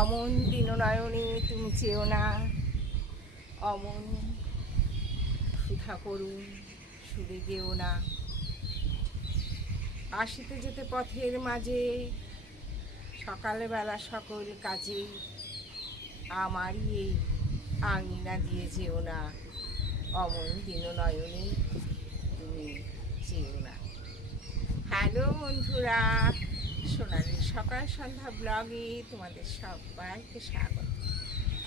অমন দীননয়নী তুমি চেও না, অমন সুধা করুন সুরে গেও না। আসিতে যেতে পথের মাঝে সকালবেলা সকল কাজে আমারই এই আঙিনা দিয়ে যেও না, অমন দীননয়নী তুমি চেও না। হ্যালো বন্ধুরা, সোনালির সকাল সন্ধ্যা ব্লগে তোমাদের সবাইকে স্বাগত।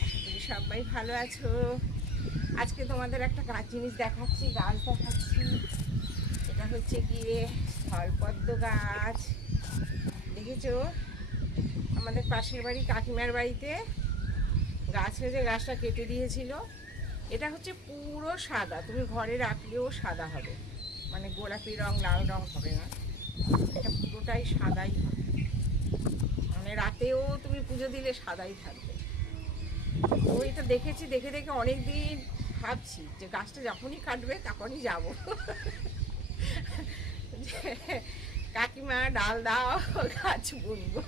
আশা করি সবাই ভালো আছো। আজকে তোমাদের একটা গাছ জিনিস দেখাচ্ছি, গাছ দেখাচ্ছি। এটা হচ্ছে গিয়ে স্থলপদ্ম গাছ। দেখেছো, আমাদের পাশের বাড়ি কাকিমার বাড়িতে গাছটা কেটে দিয়েছিল। এটা হচ্ছে পুরো সাদা, তুমি ঘরে রাখলেও সাদা হবে, মানে গোলাপি রং লাল রং হবে না, এটা পুরোটাই সাদাই হবে। মানে রাতেও তুমি পুজো দিলে সাদাই থাকবে। তো এটা দেখেছি, দেখে দেখে অনেক দিন ভাবছি যে গাছটা যখনই কাটবে তখনই যাব, কাকিমা ডাল দাও, গাছ বুনবো।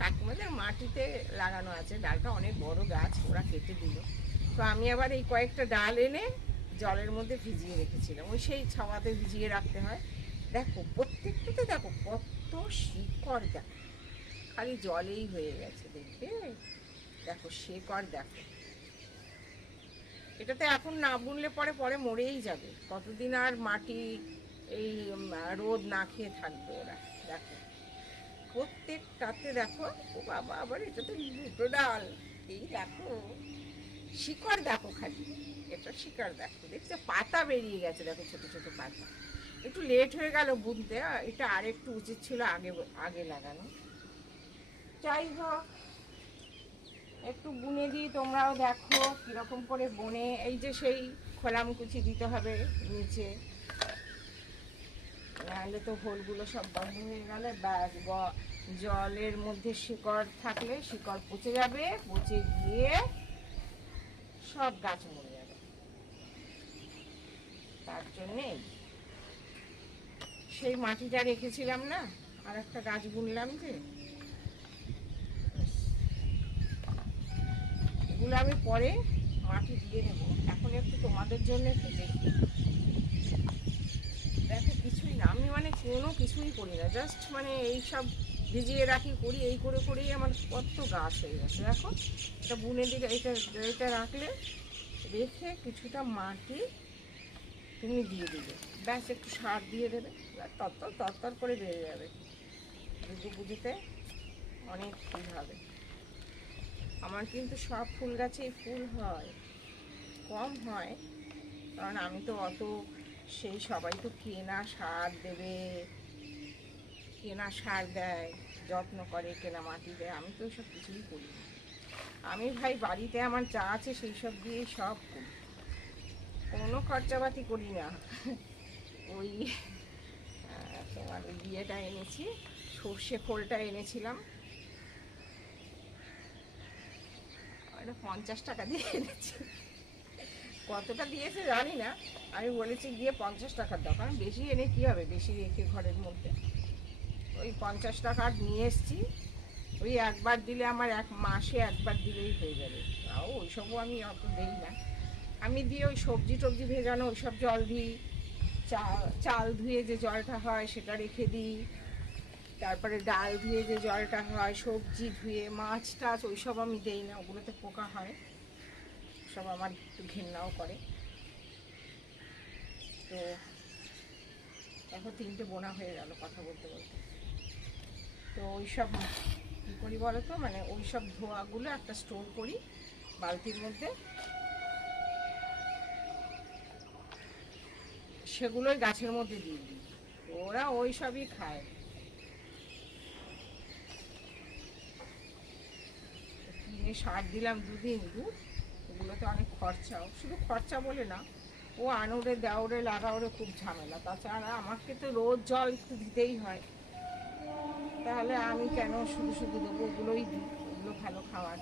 কাকিমাদের মাটিতে লাগানো আছে, ডালটা অনেক বড় গাছ, ওরা কেটে দিল। তো আমি আবার এই কয়েকটা ডাল এনে জলের মধ্যে ভিজিয়ে রেখেছিলাম, ওই সেই ছাওয়াতে ভিজিয়ে রাখতে হয়। দেখো প্রত্যেকটাতে দেখো কত শিকড়, দেখো খালি জলেই হয়ে গেছে। দেখে দেখো শিকড় দেখো। এটাতে এখন না বুনলে পরে পরে মরেই যাবে, কতদিন আর মাটি এই রোদ না খেয়ে থাকবে ওরা। দেখো প্রত্যেকটাতে দেখো, ও বাবা আবার এটাতে দুটো ডাল, এই দেখো শিকড় দেখো খালি, এটা শিকড় দেখো, দেখছো পাতা বেরিয়ে গেছে, দেখো ছোট ছোট পাতা। একটু লেট হয়ে গেল বুনতে, এটা আর একটু উচিত ছিল আগে আগে লাগানো। যাই হোক, একটু বুনে দিই, তোমরাও দেখো কীরকম করে বনে। এই যে সেই খোলামকুচি দিতে হবে নিচে, নাহলে তো হোলগুলো সব বন্ধ হয়ে গেলে ব্যাস, জলের মধ্যে শিকড় থাকলে শিকড় পচে যাবে, পচে গিয়ে সব গাছ মরে যাবে। তার জন্যে সেই মাটিটা রেখেছিলাম না, আর একটা গাছ বুনলাম যে, এগুলো আমি পরে মাটি দিয়ে নেব। এখন একটু তোমাদের জন্য একটু দেখি। দেখো কিছুই না, আমি মানে কোনো কিছুই করি না, জাস্ট মানে এই সব ভিজিয়ে রাখি করি, এই করে করেই আমার কত গাছ হয়ে গেছে। দেখো এটা বুনে দিলে, এটা রাখলে, রেখে কিছুটা মাটি তুমি দিয়ে দিবে, ব্যাস একটু সার দিয়ে দেবে, তরতর তরতর করে বেড়ে যাবে। দুটো পুজোতে অনেক ফুল হবে। আমার কিন্তু সব ফুল গাছেই ফুল হয়, কম হয়, কারণ আমি তো অত সেই সবাই তো কেনা সার দেবে, কেনা সার দেয়, যত্ন করে, কেনা মাটি দেয়, আমি তো ওইসব কিছুই করি না। আমি ভাই বাড়িতে আমার যা আছে সেই সব দিয়েই সব করি, কোনো খরচাপাতি করি না। ওই তোমার ওই ইয়েটা এনেছি, সর্ষে খোলটা এনেছিলাম, ওটা 50 টাকা দিয়ে এনেছি। কতটা দিয়েছে জানি না, আমি বলেছি গিয়ে 50 টাকার দাও, কারণ বেশি এনে কী হবে, বেশি রেখে ঘরের মধ্যে। ওই 50 টাকার নিয়ে এসছি, ওই একবার দিলে আমার এক মাসে একবার দিলেই হয়ে যাবে। তাও ওইসবও আমি অত দিই না, আমি দিয়ে ওই সবজি টবজি ভেজানো ওইসব জল দিই, চাল ধুয়ে যে জলটা হয় সেটা রেখে দিই, তারপরে ডাল ধুয়ে যে জলটা হয়, সবজি ধুয়ে, মাছ টাছ ওইসব আমি দেই না, ওগুলোতে পোকা হয়, সব আমার একটু ঘেন্নাও করে। তো এখন 3টে বোনা হয়ে গেল কথা বলতে বলতে। তো ওইসব কী করি বলো তো, মানে ওইসব ধোয়াগুলো একটা স্টোর করি বালতির মধ্যে, সেগুলোই গাছের মধ্যে দিয়ে দিই, ওরা ওই সবই খায়। কিনে সার দিলাম দুদিন, ওগুলোতে অনেক খরচাও, শুধু খরচা বলে না, ও আনুরে দেওরে লাগাওরে খুব ঝামেলা, তাছাড়া আমাকে তো রোজ জল একটু দিতেই হয়, তাহলে আমি কেন শুধু শুধু দেবো, ওগুলোই দিই, ওগুলো ভালো খাওয়ার।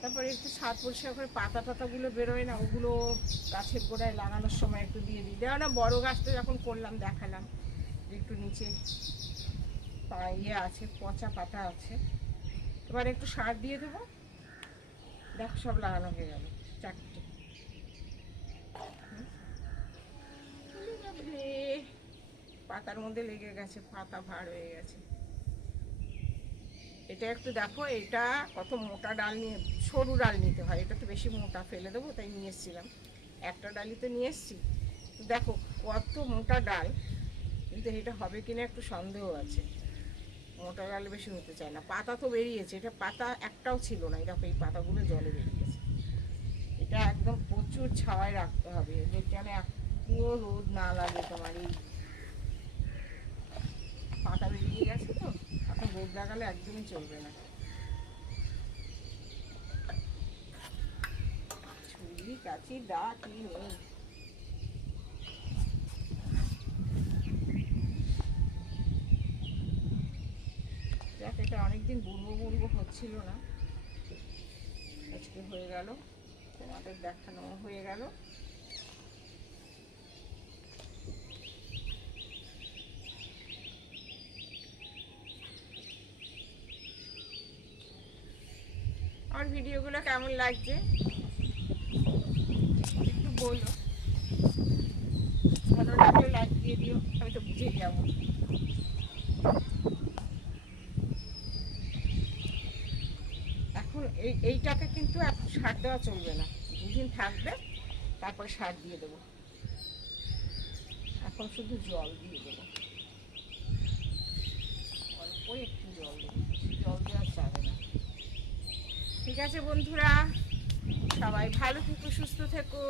তারপরে একটু ছাদ পরিষ্কার করে পাতা টাতাগুলো বেরোয় না, ওগুলো গাছের গোড়ায় লাগানোর সময় একটু দিয়ে দিই। দেখো না বড়ো গাছটা যখন করলাম দেখালাম, একটু নিচে ইয়ে আছে, পচা পাতা আছে, এবার একটু সার দিয়ে দেবো। দেখো সব লাগানো হয়ে গেল, 4টে। পাতার মধ্যে লেগে গেছে, পাতা ভার হয়ে গেছে। এটা একটু দেখো, এটা কত মোটা ডাল নিয়ে, সরু ডাল নিতে হয়, এটা তো বেশি মোটা, ফেলে দেবো তাই নিয়ে এসেছিলাম। একটা ডালই তো নিয়ে এসেছি। দেখো কত মোটা ডাল, কিন্তু এটা হবে কিনা একটু সন্দেহ আছে। মোটা ডাল বেশি হতে চায় না। পাতা তো বেরিয়েছে, এটা পাতা একটাও ছিল না। দেখো এই পাতাগুলো জলে বেরিয়েছে। এটা একদম প্রচুর ছাওয়ায় রাখতে হবে, যেখানে একটুও রোদ না লাগে। তোমার এই পাতা বেরিয়ে গেছে তো, এখন রোদ লাগালে একদমই চলবে না। ছুরি কাচি দা কি নেই। দেখ, এটা অনেকদিন বুড়বো বুড়বো হচ্ছিল না, আজকে হয়ে গেল, তোমাদের দেখানো হয়ে গেল। আমার ভিডিওগুলো কেমন লাগছে একটু বলো, ভালো লাগলে লাইক দিয়ে দিও, আমি তো বুঝে যাবো। এখন এইটাকে কিন্তু এখন সার দেওয়া চলবে না, 2 দিন থাকবে, তারপরে সার দিয়ে দেবো। এখন শুধু জল দিয়ে দেবো, অল্প একটু জল দেবো, জল দেওয়া যাবে না। ঠিক আছে বন্ধুরা, সবাই ভালো থেকো, সুস্থ থেকো,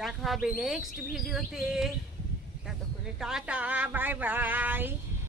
দেখা হবে নেক্সট ভিডিওতে। ততক্ষণে টাটা, বাই বাই।